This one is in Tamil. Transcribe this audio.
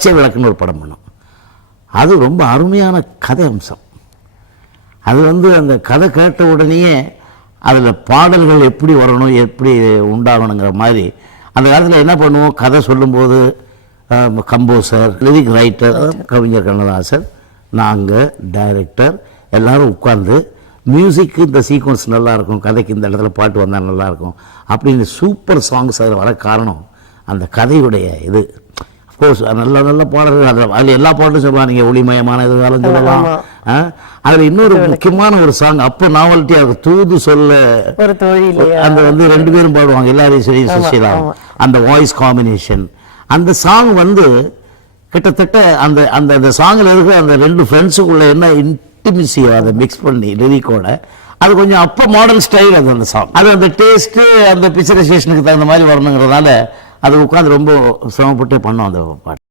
பச்சை விளக்குன்னு ஒரு படம் பண்ணோம். அது ரொம்ப அருமையான கதை அம்சம். அது அந்த கதை கேட்ட உடனேயே அதில் பாடல்கள் எப்படி வரணும், எப்படி உண்டாகணுங்கிற மாதிரி. அந்த காலத்தில் என்ன பண்ணுவோம், கதை சொல்லும்போது கம்போசர், லிரிக் ரைட்டர், கவிஞர் கண்ணதாசன், நாங்கள் டைரக்டர் எல்லோரும் உட்கார்ந்து மியூசிக்கு இந்த சீக்வன்ஸ் நல்லாயிருக்கும், கதைக்கு இந்த இடத்துல பாட்டு வந்தால் நல்லாயிருக்கும் அப்படின்னு சூப்பர் சாங்ஸ் அதில் வர காரணம் அந்த கதையுடைய இது. அஃப்கோர்ஸ் நல்ல நல்ல பாடல்கள் அதில் எல்லா பாட்டும் சொல்லலாம், நீங்கள் ஒளிமயமான எதுவாலும் சொல்லலாம். அதில் இன்னொரு முக்கியமான ஒரு சாங், அப்போ நாவல்ட்டியாக இருக்கும், தூது சொல்ல அந்த 2 பேரும் பாடுவாங்க, எல்லாரையும் சரி சுஷீலா, அந்த வாய்ஸ் காம்பினேஷன். அந்த சாங் கிட்டத்தட்ட அந்த அந்த சாங்கில் இருக்கிற அந்த 2 ஃப்ரெண்ட்ஸுக்குள்ள என்ன இன்டிமிசியோ அதை மிக்ஸ் பண்ணி லிரிக்கோட, அது கொஞ்சம் அப்போ மாடர்ன் ஸ்டைல். அது அந்த சாங், அது அந்த டேஸ்ட்டு அந்த பிக்சரைசேஷனுக்கு தகுந்த மாதிரி வரணுங்கிறதால அது உட்காந்து ரொம்ப சிரமப்பட்டு பண்ணோம் அந்த பாட்டு.